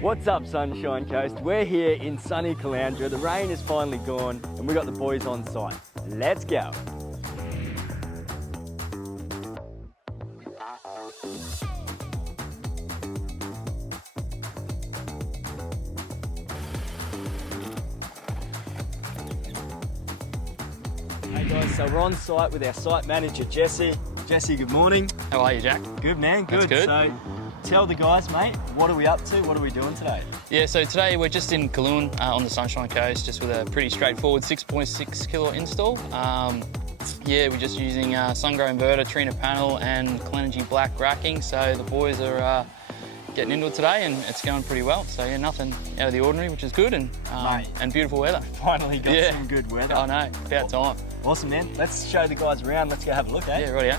What's up, Sunshine Coast? We're here in sunny Caloundra. The rain is finally gone and we got the boys on site. Let's go. Hey guys, so we're on site with our site manager, Jesse. Jesse, good morning. How are you, Jack? Good, man, good. That's good. So tell the guys, mate, what are we up to? What are we doing today? Yeah, so today we're just in Kaloon on the Sunshine Coast, just with a pretty straightforward 6.6 kilowatt install. Yeah, we're just using sun-grow inverter, Trina panel and Clenergy black racking. So the boys are getting into it today and it's going pretty well. So yeah, nothing out of the ordinary, which is good, and beautiful weather. Finally got some good weather. I know, about time. Awesome, man. Let's show the guys around. Let's go have a look, eh? Yeah, right, yeah.